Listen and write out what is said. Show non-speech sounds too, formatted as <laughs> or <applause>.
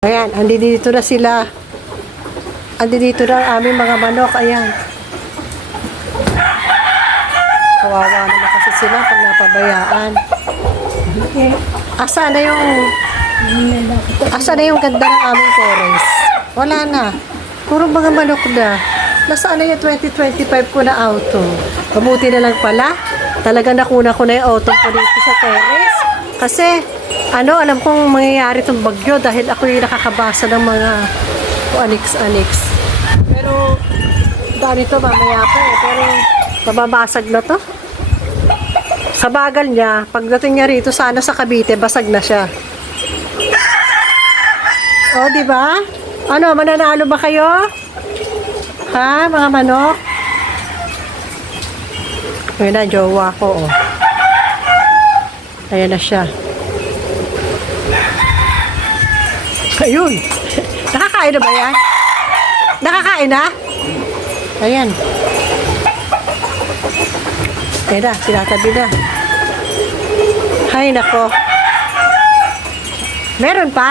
Ayan, andi dito na sila. Andi dito na aming mga manok. Ayan. Kawawa naman kasi sila pag napabayaan. Asa na yung... Asa na yung ganda ng aming forest? Wala na. Puro mga manok na. Nasaan na yung 2025 ko na auto? Mabuti na lang pala. Talaga nakuna ko na yung auto ko dito sa terrace. Kasi, ano, alam kong mangyayari itong bagyo dahil ako yung nakakabasa ng mga anix-anix. Pero, dami to mamaya pa eh. Pero, mababasag na to. Sa bagal niya, pagdating niya rito, sana sa Cavite, basag na siya. O, di ba? Ano, mananalo ba kayo? Ha, mga manok? Ayun na, jowa ko, oh. Ayan na siya. Ayun. <laughs> Nakakain na ba yan? Nakakain na? Ayan. Ayan na, sinatabi na. Hay nako. Meron pa?